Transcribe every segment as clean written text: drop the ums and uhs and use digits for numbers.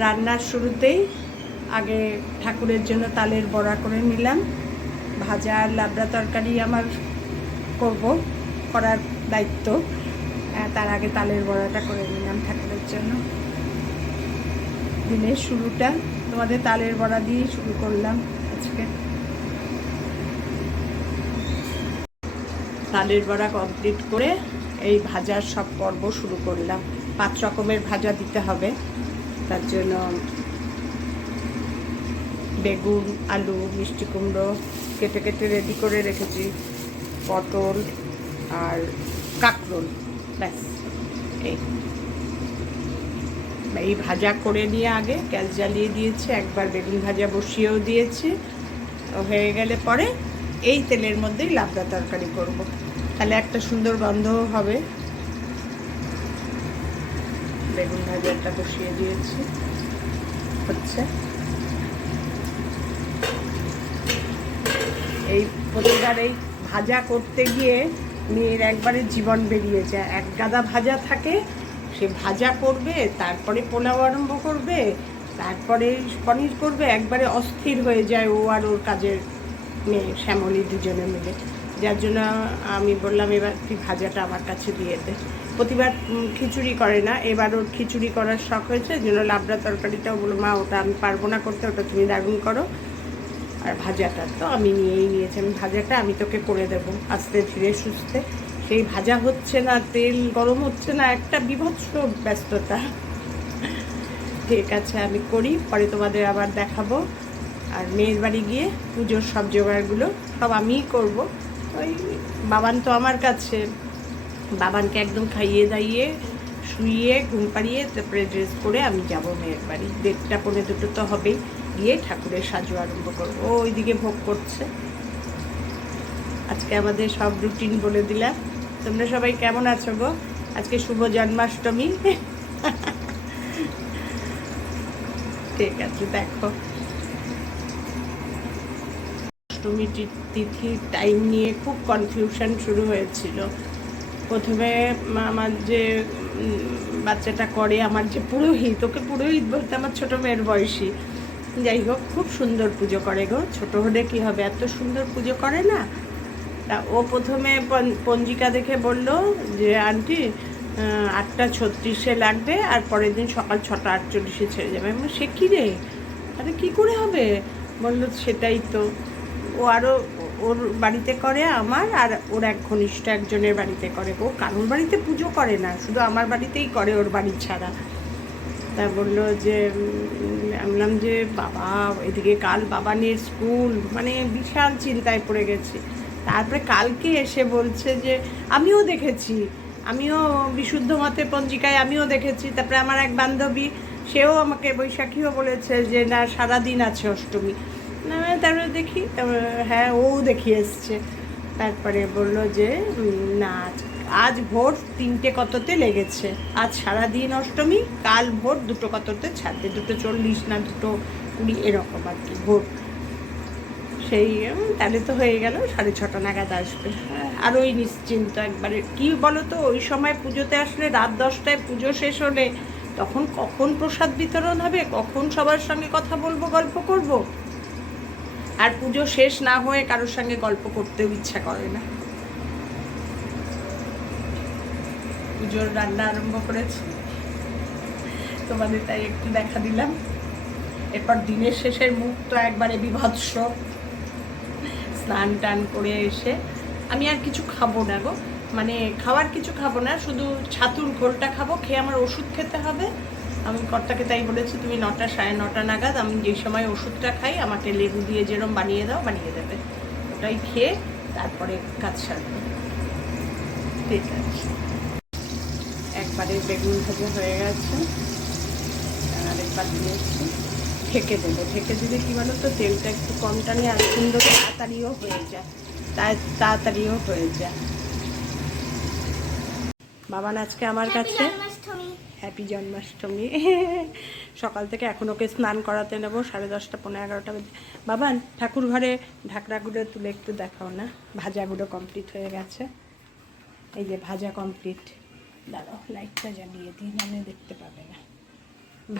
রান্নার শুরুতেই আগে ঠাকুরের জন্য তালের বড়া করে নিলাম। ভাজা আর লাবড়া তরকারি আমার করার দায়িত্ব। তার আগে তালের বড়াটা করে নিলাম ঠাকুরের জন্য। দিনের শুরুটা তোমাদের তালের বড়া দিয়েই শুরু করলাম আজকে। তালের বড়া কমপ্লিট করে এই ভাজার সব পর্ব শুরু করলাম। 5 রকমের ভাজা দিতে হবে, তার জন্য বেগুন, আলু, মিষ্টি কুমড়ো কেটে কেটে রেডি করে রেখেছি, পটল আর কাঁকরোল, ব্যাস। এই ভাজা করে নিয়ে আগে গ্যাস জ্বালিয়ে দিয়েছি, একবার বেগুন ভাজা বসিয়েও দিয়েছি। হয়ে গেলে পরে এই তেলের মধ্যেই লাবড়া তরকারি করব, তাহলে একটা সুন্দর গন্ধও হবে। বেগুন ভাজাটা বসিয়ে দিয়েছি, হচ্ছে। এই প্রতিবার এই ভাজা করতে গিয়ে মেয়ের একবারে জীবন বেরিয়ে যায়। এক গাদা ভাজা থাকে, সে ভাজা করবে, তারপরে পোলাও আরম্ভ করবে, তারপরে পনির করবে, একবারে অস্থির হয়ে যায় ও আর ওর কাজের মেয়ে শ্যামলী দুজনে মিলে। যার জন্য আমি বললাম এবার তুই ভাজাটা আমার কাছে দিয়ে দে। প্রতিবার খিচুড়ি করে না, এবার ওর খিচুড়ি করার শখ হয়েছে, এই জন্য লাবড়া তরকারিটাও বললো মা ওটা আমি পারবো না করতে, ওটা তুমি দারুণ করো। আর ভাজাটা তো আমি নিয়েই নিয়েছি, আমি ভাজাটা আমি তোকে করে দেবো আস্তে ধীরে সুস্থে। সেই ভাজা হচ্ছে না, তেল গরম হচ্ছে না, একটা বিভৎস ব্যস্ততা। ঠিক আছে, আমি করি, পরে তোমাদের আবার দেখাবো। আর মেয়ের বাড়ি গিয়ে পুজোর সব জোগাড়গুলো সব আমিই করব। ওই বাবান তো আমার কাছে, বাবানকে একদম খাইয়ে দাইয়ে শুইয়ে ঘুম পাড়িয়ে তারপরে ড্রেস করে আমি যাব মেয়ের বাড়ি। 1:30 পৌনে 2 তো হবেই, গিয়ে ঠাকুরের সাজু আরম্ভ করবো। ও ওইদিকে ভোগ করছে। আজকে আমাদের সব রুটিন বলে দিলাম। তোমরা সবাই কেমন আছো গো? আজকে শুভ জন্মাষ্টমী। ঠিক আছে, দেখো অষ্টমী তিথির টাইম নিয়ে খুব কনফিউশন শুরু হয়েছিল। প্রথমে আমার যে বাচ্চাটা করে, আমার যে পুরোহিত, ওকে পুরোহিত বলতে আমার ছোটো মেয়ের বয়সী, যাই হোক খুব সুন্দর পুজো করে গো। ছোটো হলে কী হবে, এত সুন্দর পুজো করে না। তা ও প্রথমে পঞ্জিকা দেখে বলল যে আন্টি 8:36 লাগবে, আর পরের দিন সকাল 6:48 ছেড়ে যাবে। আমি সে কী রে, আরে কী করে হবে? বললো সেটাই তো, ও আরও ওর বাড়িতে করে, আমার আর ওর এক ঘনিষ্ঠ একজনের বাড়িতে করে। ও কারোর বাড়িতে পুজো করে না, শুধু আমার বাড়িতেই করে, ওর বাড়ি ছাড়া। তা বললো যে আমি বললাম যে বাবা এদিকে কাল বাবানের স্কুল, মানে বিশাল চিন্তায় পড়ে গেছি। তারপরে কালকে এসে বলছে যে আমিও দেখেছি, আমিও বিশুদ্ধ মতে পঞ্জিকায় আমিও দেখেছি। তারপরে আমার এক বান্ধবী, সেও আমাকে, বৈশাখীও বলেছে যে না সারাদিন আছে অষ্টমী। না তারপরে দেখি, হ্যাঁ ও দেখিয়ে এসছে। তারপরে বললো যে না আজ ভোর 3টে কততে লেগেছে, আজ সারাদিন অষ্টমী, কাল ভোর 2টো কততে ছাড়বে, 2:40 না 2:20 এরকম আর কি ভোর। সেই তাহলে তো হয়ে গেল, 6:30 নাগাদ আসবে। আর ওই নিশ্চিন্ত একবারে। কি বলো তো, ওই সময় পুজোতে আসলে রাত 10টায় পুজো শেষ হলে তখন কখন প্রসাদ বিতরণ হবে, কখন সবার সঙ্গে কথা বলবো, গল্প করব। আর পুজো শেষ না হয়ে কারোর সঙ্গে গল্প করতেও ইচ্ছা করে না। পুজোর রান্না আরম্ভ করেছি, তোমাদের তাই একটু দেখা দিলাম। এরপর দিনের শেষের মুখ তো একবারে বিভৎস। স্নান টান করে এসে আমি আর কিছু খাবো না গো, মানে খাওয়ার কিছু খাবো না, শুধু ছাতুর ঘোলটা খাবো, খেয়ে আমার ওষুধ খেতে হবে। আমি কর্তাকে তাই বলেছি তুমি 9টা 9:30 নাগাদ, আমি যেই সময় ওষুধটা খাই আমাকে লেবু দিয়ে যেরকম বানিয়ে দাও, বানিয়ে দেবে, ওটাই খেয়ে তারপরে কাজ সারবে। ঠিক আছে, একবারে বেগুন ভাজা হয়ে গেছে, আরেকবার দিয়েছি। ঢেকে দেবো, ঢেকে দিলে কী বলো তো, তেলটা একটু কম টানে আর সুন্দর তাড়াতাড়িও হয়ে যায়। বাবান আজকে আমার কাছে হ্যাপি জন্মাষ্টমী। সকাল থেকে এখন ওকে স্নান করাতে নেবো, 10:30 পৌনে 11টা বাজে। বাবান ঠাকুর ঘরে ঢাকনাগুলো তুলে একটু দেখাও না। ভাজাগুলো কমপ্লিট হয়ে গেছে, এই যে ভাজা কমপ্লিট। দাঁড়াও লাইটটা জ্বালিয়ে দিই, মানে দেখতে পাবে না।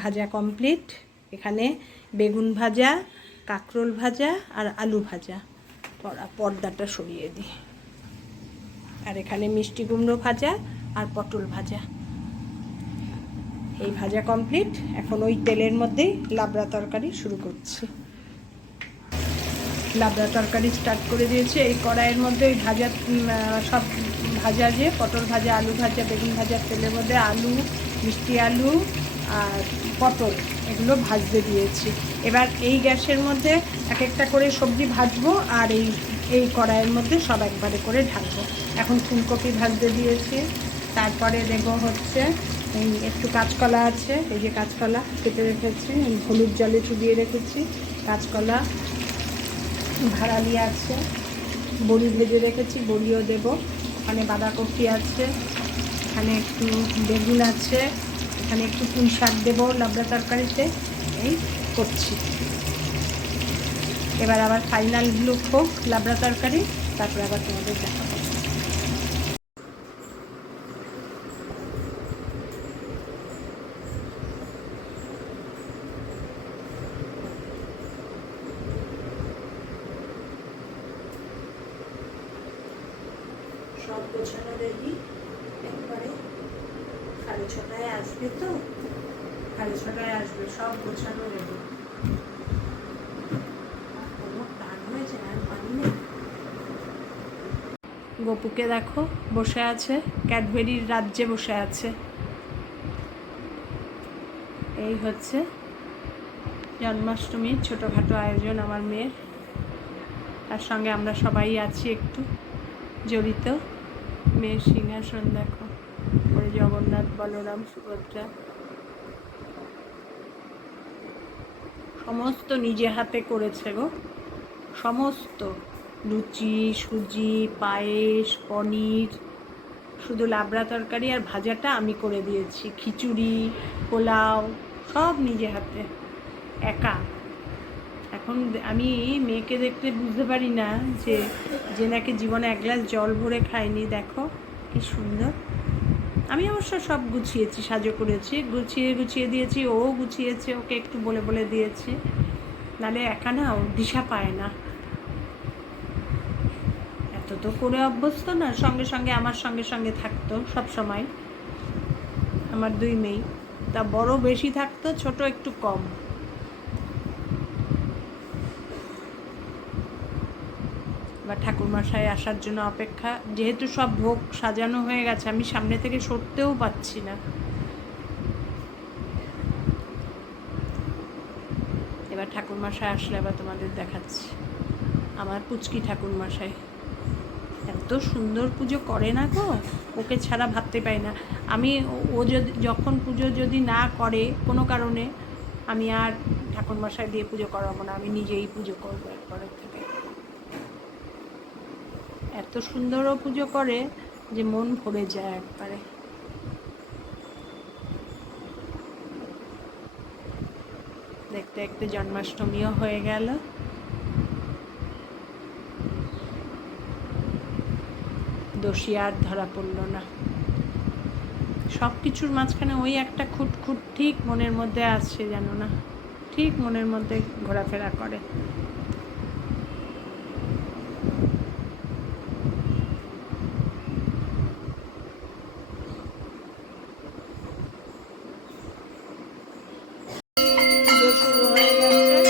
ভাজা কমপ্লিট। এখানে বেগুন ভাজা, কাঁকরোল ভাজা আর আলু ভাজা। পর্দাটা সরিয়ে দিই। আর এখানে মিষ্টি কুমড়ো ভাজা আর পটল ভাজা। এই ভাজা কমপ্লিট। এখন ওই তেলের মধ্যেই লাবড়া তরকারি শুরু করছি। লাবড়া তরকারি স্টার্ট করে দিয়েছি। এই কড়াইয়ের মধ্যে ওই ভাজা সব ভাজা, যে পটল ভাজা, আলু ভাজা, বেগুন ভাজার তেলের মধ্যে আলু, মিষ্টি আলু আর পটল এগুলো ভাজতে দিয়েছি। এবার এই গ্যাসের মধ্যে এক একটা করে সবজি ভাজবো আর এই কড়াইয়ের মধ্যে সব একবারে করে ঢাকবো। এখন ফুলকপি ভাজতে দিয়েছি। তারপরে দেবো হচ্ছে একটু কাঁচকলা আছে, এই যে কাঁচকলা কেটে রেখেছি, হলুদ জলে চুবিয়ে রেখেছি। কাঁচকলা, ভাড়ালি আছে, বড়ি ভেজে রেখেছি, বড়িও দেব। ওখানে বাঁধাকপি আছে, এখানে একটু বেগুন আছে, এখানে একটু পুঁই শাক দেবো লাবড়া তরকারিতে। এই করছি। এবার আবার ফাইনাল লুক হোক লাবড়া তরকারি, তারপরে আবার তোমাদের দেখাবো। সব গোছানো রেডি। একবারে 6:30 আসবে, তো 6:30 আসবে, সব গোছানো রেডি। গপুকে দেখো বসে আছে, ক্যাডবেরির রাজ্যে বসে আছে। এই হচ্ছে জন্মাষ্টমীর ছোটোখাটো আয়োজন আমার মেয়ের। তার সঙ্গে আমরা সবাই আছি একটু জড়িত। মেয়ের সিংহাসন দেখো, ওই জগন্নাথ, বলরাম, সুভদ্রা সমস্ত নিজে হাতে করেছে গো। সমস্ত লুচি, সুজি, পায়েস, পনির, শুধু লাবড়া তরকারি আর ভাজাটা আমি করে দিয়েছি। খিচুড়ি, পোলাও সব নিজে হাতে একা। এখন আমি মেয়েকে দেখতে বুঝতে পারি না যে নাকি জীবনে এক গ্লাস জল ভরে খায়নি। দেখো কি সুন্দর। আমি অবশ্য সব গুছিয়েছি, সাজো করেছি, গুছিয়ে দিয়েছি, ও গুছিয়েছে, ওকে একটু বলে বলে দিয়েছি, নাহলে একা না ও দিশা পায় না। এত তো করে অভ্যস্ত না, সঙ্গে সঙ্গে আমার সঙ্গে থাকতো সব সময়। আমার দুই মেয়ে, তা বড় বেশি থাকতো, ছোট একটু কম। বা ঠাকুরমশাই আসার জন্য অপেক্ষা। যেহেতু সব ভোগ সাজানো হয়ে গেছে, আমি সামনে থেকে সরতেও পাচ্ছি না। এবার ঠাকুরমশাই আসলে আবার তোমাদের দেখাচ্ছি। আমার পুচকি ঠাকুরমশাই এত সুন্দর পুজো করে না গো, ওকে ছাড়া ভাবতে পারি না আমি। ও যখন পুজো যদি না করে কোনো কারণে, আমি আর ঠাকুরমশাই দিয়ে পুজো করাবো না, আমি নিজেই পুজো করবো এরপরের থেকে। এত সুন্দরও পুজো করে যে মন ভরে যায় একবারে। দেখতে দেখতে জন্মাষ্টমীও হয়ে গেল। দোষী আর ধরা পড়ল না। সব কিছুর মাঝখানে ওই একটা খুঁটখুট ঠিক মনের মধ্যে আসছে, জানো না, ঠিক মনের মধ্যে ঘোরাফেরা করে। শুরু হয়ে গেছে।